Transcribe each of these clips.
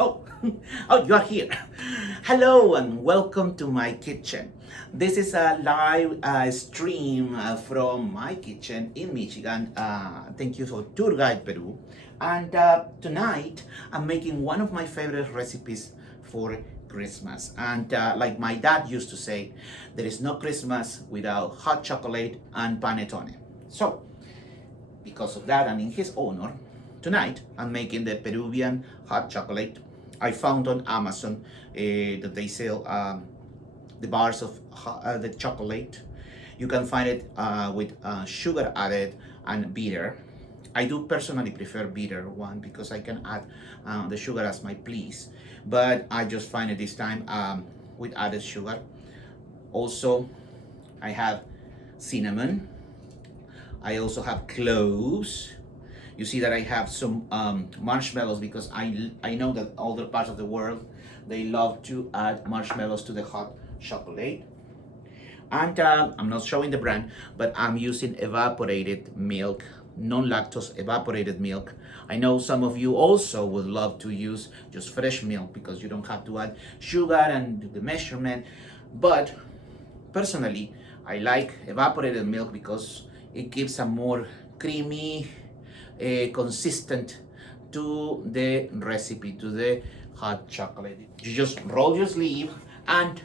Oh, oh, you are here. Hello and welcome to my kitchen. This is a live stream from my kitchen in Michigan. Thank you for Tourguideperu. And tonight I'm making one of my favorite recipes for Christmas. And like my dad used to say, there is no Christmas without hot chocolate and panettone. So, because of that and in his honor, tonight I'm making the Peruvian hot chocolate. I found on Amazon that they sell the bars of the chocolate. You can find it with sugar added and bitter. I do personally prefer bitter one because I can add the sugar as my please, but I just find it this time with added sugar. Also, I have cinnamon. I also have cloves. You see that I have some marshmallows because I know that other parts of the world, they love to add marshmallows to the hot chocolate. And I'm not showing the brand, but I'm using evaporated milk, non-lactose evaporated milk. I know some of you also would love to use just fresh milk because you don't have to add sugar and do the measurement. But personally, I like evaporated milk because it gives a more creamy, consistent to the recipe, to the hot chocolate. You just roll your sleeve and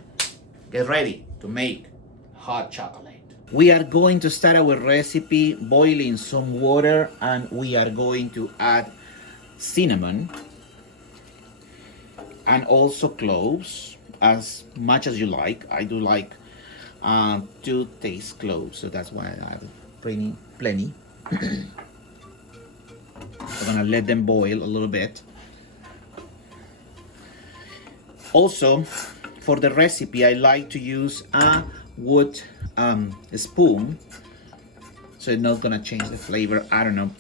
get ready to make hot chocolate. We are going to start our recipe boiling some water, and we are going to add cinnamon and also cloves as much as you like. I do like to taste cloves, so that's why I have plenty. I'm gonna let them boil a little bit. Also, for the recipe, I like to use a wood spoon, so it's not gonna change the flavor. I don't know.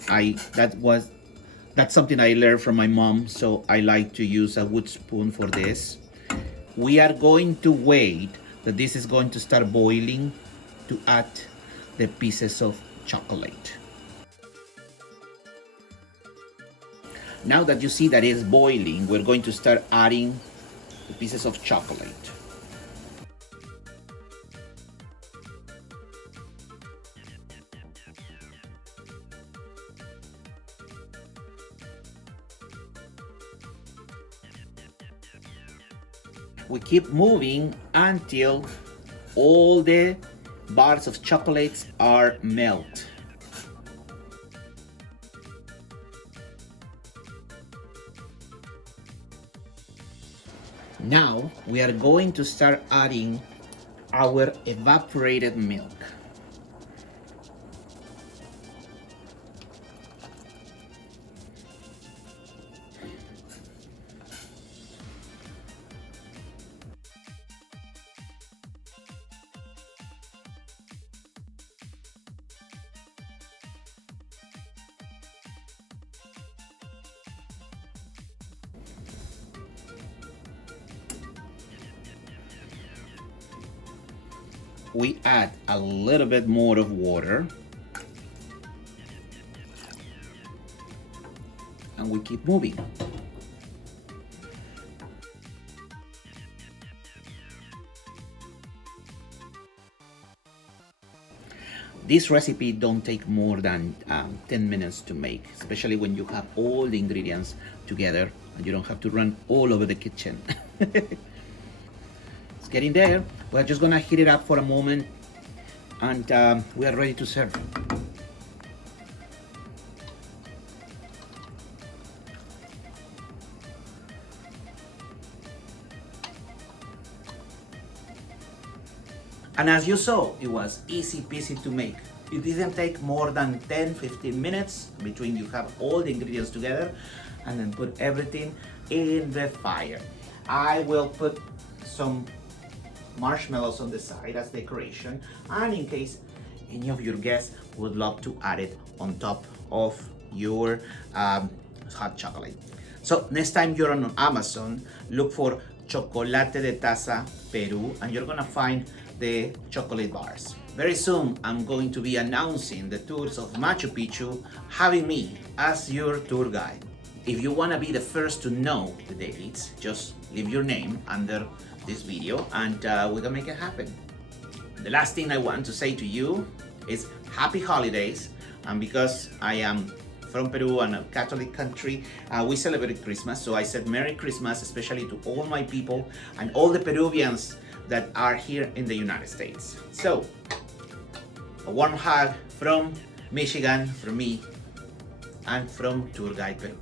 That's something I learned from my mom, so I like to use a wood spoon for this. We are going to wait that this is going to start boiling to add the pieces of chocolate. Now that you see that it's boiling, we're going to start adding the pieces of chocolate. We keep moving until all the bars of chocolates are melt. Now we are going to start adding our evaporated milk. We add a little bit more of water and we keep moving. This recipe don't take more than 10 minutes to make, especially when you have all the ingredients together and you don't have to run all over the kitchen. It's getting there. We're just gonna heat it up for a moment and we are ready to serve. And as you saw, it was easy peasy to make. It didn't take more than 10-15 minutes between you have all the ingredients together and then put everything in the fire. I will put some marshmallows on the side as decoration, and in case any of your guests would love to add it on top of your hot chocolate. So next time you're on Amazon, look for Chocolate de Taza Peru and you're gonna find the chocolate bars. Very soon I'm going to be announcing the tours of Machu Picchu, having me as your tour guide. If you want to be the first to know the dates, just leave your name under this video and we're gonna make it happen. The last thing I want to say to you is happy holidays. And because I am from Peru and a Catholic country, we celebrate Christmas. So I said Merry Christmas, especially to all my people and all the Peruvians that are here in the United States. So, a warm hug from Michigan, from me, and from Tour Guide Peru.